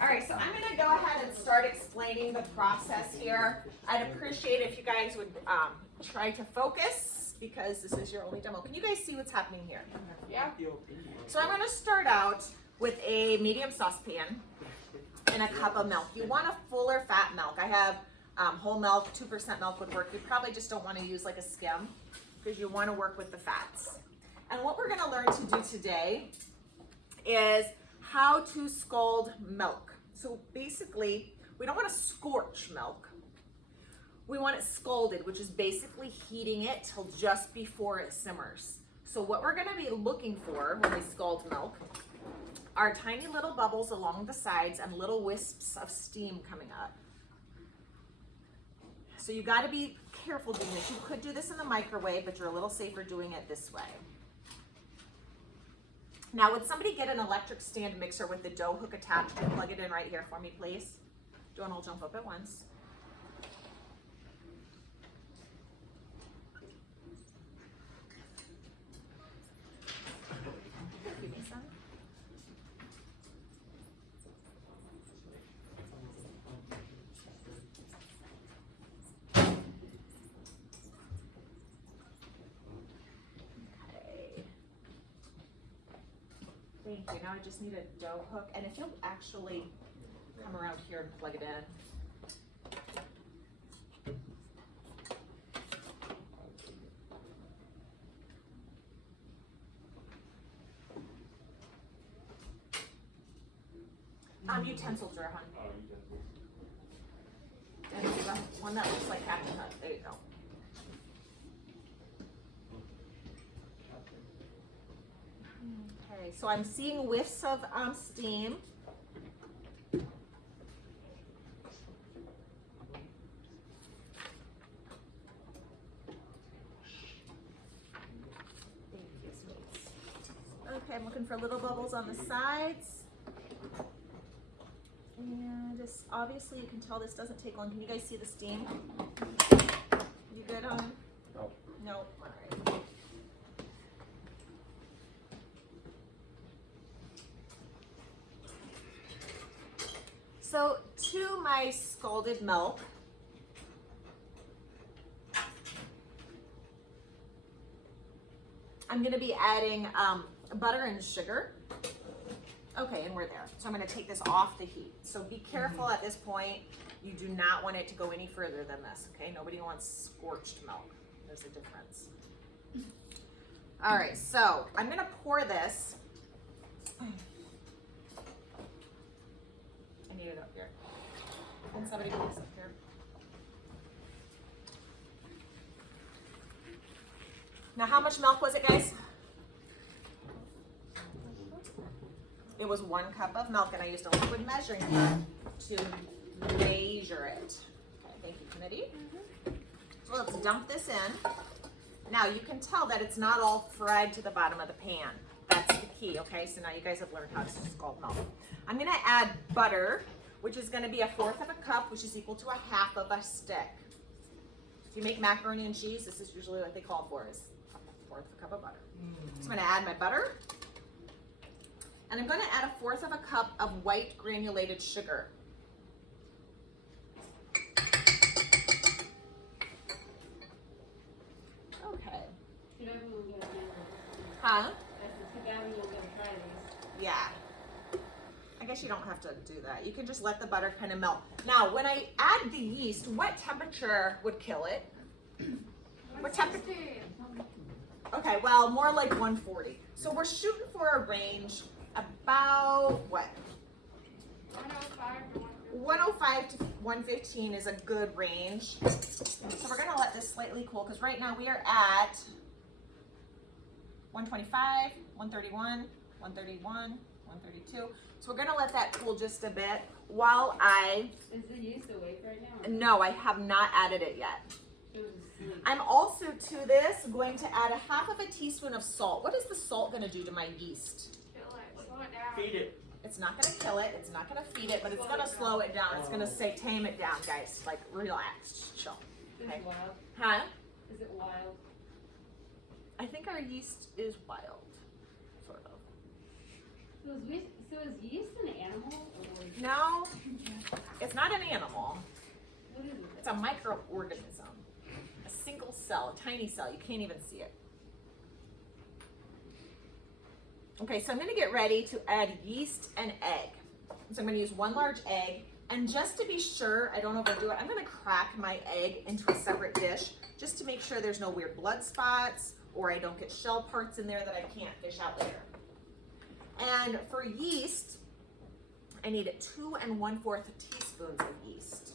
All right, so I'm gonna go ahead and start explaining the process here. I'd appreciate if you guys would try to focus because this is your only demo. Can you guys see what's happening here? Yeah. So I'm gonna start out with a medium saucepan and a cup of milk. You want a fuller fat milk. I have whole milk, 2% milk would work. You probably just don't want to use like a skim because you want to work with the fats. And what we're going to learn to do today is how to scald milk. So basically, we don't want to scorch milk. We want it scalded, which is basically heating it till just before it simmers. So what we're going to be looking for when we scald milk are tiny little bubbles along the sides and little wisps of steam coming up. So you got to be careful doing this. You could do this in the microwave, but you're a little safer doing it this way. Now, would somebody get an electric stand mixer with the dough hook attached and plug it in right here for me, please? Don't all jump up at once. Give me some. Thank you. Now I just need a dough hook, and if you'll actually come around here and plug it in. Utensils are on. And it's the one that looks like Captain Hook. There you go. Okay, so I'm seeing whiffs of steam. Thank you, sweets. Okay, I'm looking for little bubbles on the sides. And just obviously you can tell this doesn't take long. Can you guys see the steam? You good on? No. No. All right. So to my scalded milk, I'm going to be adding butter and sugar. Okay, and we're there. So I'm going to take this off the heat. So be careful at this point. You do not want it to go any further than this, okay? Nobody wants scorched milk. There's a difference. All right, so I'm going to pour this. I need it up here. Can somebody put this up here? Now, how much milk was it, guys? It was 1 cup of milk, and I used a liquid measuring cup to measure it. Okay, thank you, Kennedy. So let's dump this in. Now, you can tell that it's not all fried to the bottom of the pan. That's the key, okay? So now you guys have learned how to scald milk. I'm gonna add butter, which is gonna be 1/4 of a cup, which is equal to 1/2 of a stick. If you make macaroni and cheese, this is usually what they call for, is 1/4 of a cup of butter. So I'm gonna add my butter. And I'm going to add 1/4 of a cup of white granulated sugar. Okay. Huh? Yeah. I guess you don't have to do that. You can just let the butter kind of melt. Now, when I add the yeast, what temperature would kill it? What temperature? Okay, well, more like 140. So we're shooting for a range about what? 105 to 115 is a good range. So we're gonna let this slightly cool because right now we are at 125, 131, 131, 132. So we're gonna let that cool just a bit while I... Is the yeast awake right now? No, I have not added it yet. I'm also to this going to add 1/2 of a teaspoon of salt. What is the salt gonna do to my yeast? Feed it. It's not gonna kill it, it's not gonna feed it, but it's gonna slow it down. It's gonna say tame it down, guys. Like relax, chill. Is Okay. it wild? Huh? Is it wild? I think our yeast is wild, sort of. So is yeast an animal? Or... No, It's not an animal. What is it? It's a microorganism. A single cell, a tiny cell. You can't even see it. Okay, so I'm gonna get ready to add yeast and egg. So I'm gonna use 1 large egg, and just to be sure I don't overdo it, I'm gonna crack my egg into a separate dish just to make sure there's no weird blood spots or I don't get shell parts in there that I can't fish out later. And for yeast, I need 2 1/4 teaspoons of yeast.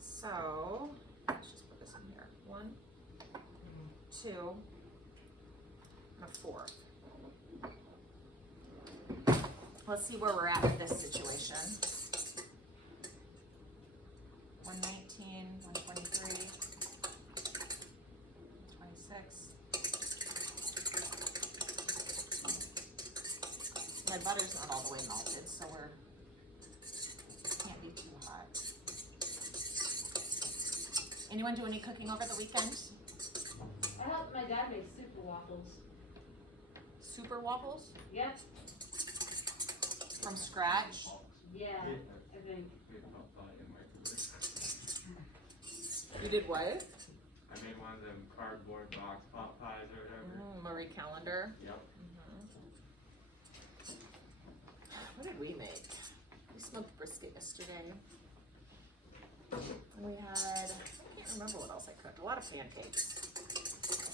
So let's just put this in here. 1, 2, and a 4. Let's see where we're at with this situation. 119, 123, 26. My butter's not all the way melted, so can't be too hot. Anyone do any cooking over the weekend? I helped my dad make super waffles. Super waffles Yep. from scratch. Yeah, I think. I You did what? made one of them cardboard box pot pies or whatever. Marie Callender. Yep. What did we make? We smoked brisket yesterday. We had, I can't remember what else I cooked. A lot of pancakes.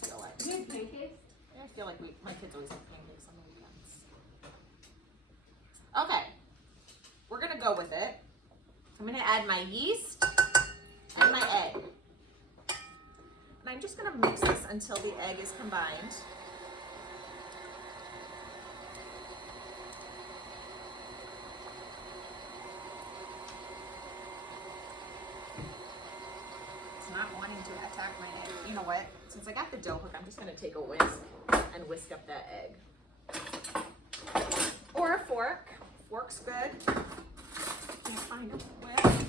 I feel like. You had pancakes? I feel like my kids always have pancakes on the weekends. Okay, we're gonna go with it. I'm gonna add my yeast and my egg. And I'm just gonna mix this until the egg is combined. It's not wanting to attack my egg. You know what? Since I got the dough hook, I'm just gonna take a whisk and whisk up that egg. Or a fork. Fork's good. Can't find a whisk.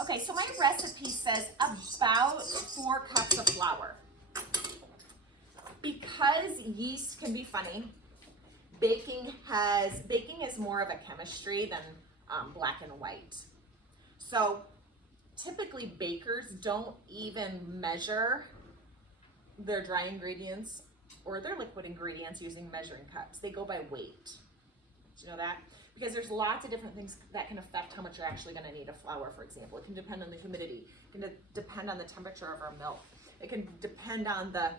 Okay, so my recipe says about 4 cups of flour. Because yeast can be funny, baking is more of a chemistry than black and white. So typically bakers don't even measure their dry ingredients or their liquid ingredients using measuring cups. They go by weight. Do you know that? Because there's lots of different things that can affect how much you're actually going to need of flour, for example. It can depend on the humidity. It can depend on the temperature of our milk. It can depend on the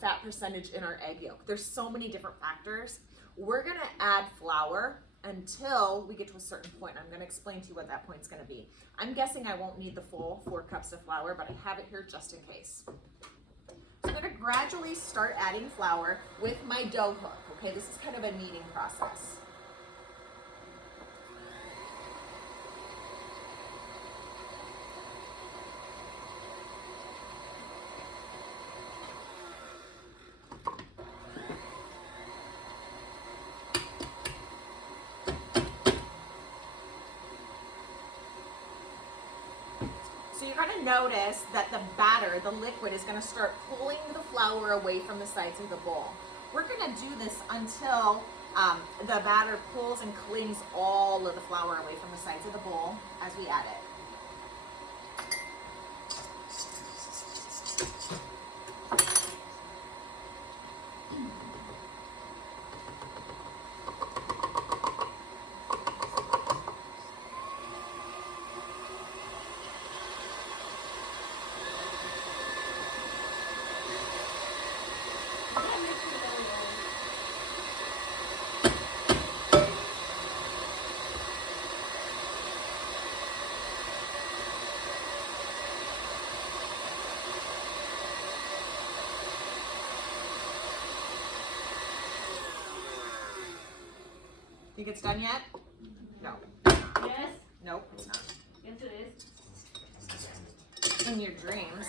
fat percentage in our egg yolk. There's so many different factors. We're going to add flour until we get to a certain point. I'm going to explain to you what that point's going to be. I'm guessing I won't need the full 4 cups of flour, but I have it here just in case. So I'm going to gradually start adding flour with my dough hook. Okay, this is kind of a kneading process. So you're going to notice that the batter, the liquid, is going to start pulling the flour away from the sides of the bowl. We're going to do this until the batter pulls and clings all of the flour away from the sides of the bowl as we add it. Think it's done yet? No. Yes? Nope, it's not. Yes, it is. In your dreams.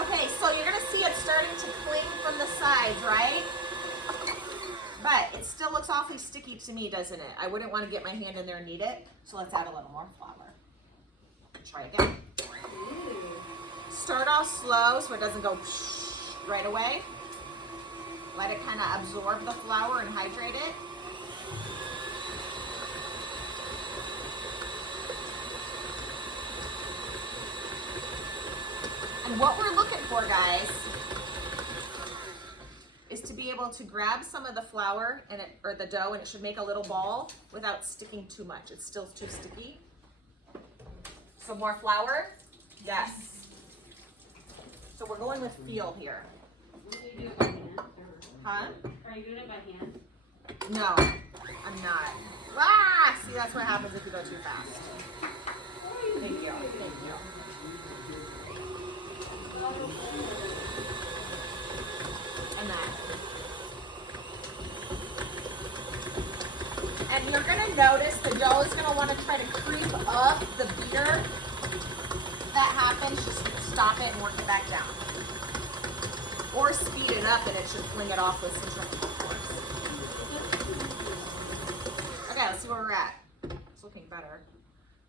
Okay, so you're gonna see it starting to cling from the sides, right? But it still looks awfully sticky to me, doesn't it? I wouldn't want to get my hand in there and knead it. So let's add a little more flour. Try again. Start off slow so it doesn't go right away. Let it kind of absorb the flour and hydrate it. And what we're looking for, guys, is to be able to grab some of the flour and or the dough, and it should make a little ball without sticking too much. It's still too sticky. Some more flour? Yes. So we're going with feel here. Will you do it by hand? Huh? Are you doing it by hand? No, I'm not. Ah! See, that's what happens if you go too fast. Thank you. Thank you. And that. And you're gonna notice the dough is gonna want to try to creep up the beater. If that happens, just stop it and work it back down. Or speed it up and it should fling it off with centrifugal force. Okay, let's see where we're at. It's looking better.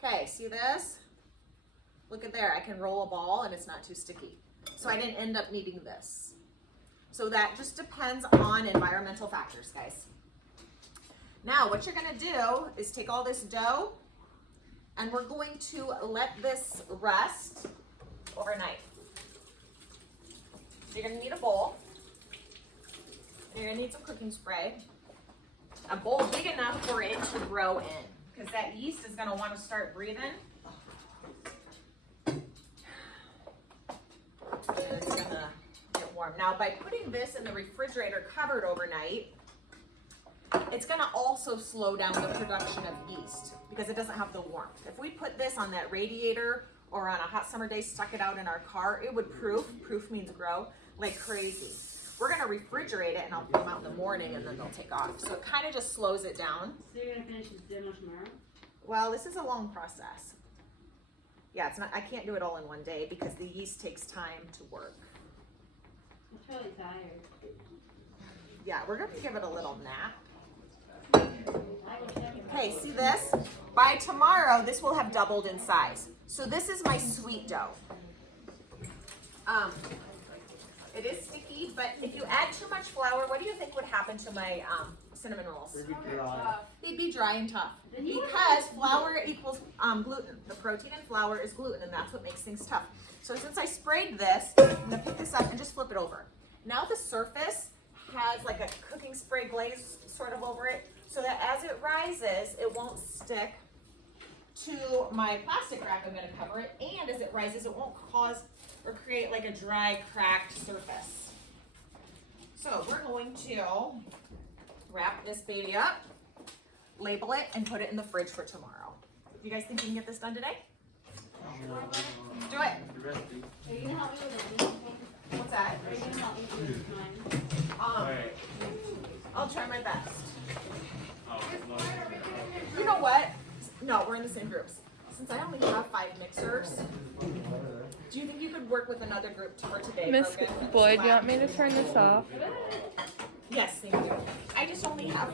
Okay, see this? Look at there, I can roll a ball and it's not too sticky. So I didn't end up needing this. So that just depends on environmental factors, guys. Now, what you're gonna do is take all this dough and we're going to let this rest overnight. So you're gonna need a bowl. And you're gonna need some cooking spray. A bowl big enough for it to grow in, because that yeast is gonna wanna start breathing. And it's gonna get warm. Now, by putting this in the refrigerator covered overnight, it's gonna also slow down the production of yeast because it doesn't have the warmth. If we put this on that radiator or on a hot summer day, stuck it out in our car, it would proof means grow, like crazy. We're gonna refrigerate it and I'll put them out in the morning and then they'll take off. So it kind of just slows it down. So you're gonna finish this demo tomorrow? Well, this is a long process. Yeah, it's not, I can't do it all in one day because the yeast takes time to work. I'm totally tired. Yeah, we're gonna give it a little nap. I will check it. Okay, see this? By tomorrow, this will have doubled in size. So this is my sweet dough. It is sticky, but if you add too much flour, what do you think would happen to my cinnamon rolls? They'd be dry and tough. Because flour equals gluten. The protein in flour is gluten, and that's what makes things tough. So since I sprayed this, I'm gonna pick this up and just flip it over. Now the surface has like a cooking spray glaze sort of over it, so that as it rises, it won't stick to my plastic wrap I'm gonna cover it, and as it rises, it won't cause or create like a dry, cracked surface. So we're going to wrap this baby up, label it, and put it in the fridge for tomorrow. You guys think you can get this done today? Do it. Are you gonna help me with it? What's that? Are you gonna help me with mine? Wait. I'll try my best. Oh, no. You know what? No, we're in the same groups. Since I only have 5 mixers, do you think you could work with another group for today? Miss Brogan? Boyd, you want me to turn this off? Yes, thank you. I just only have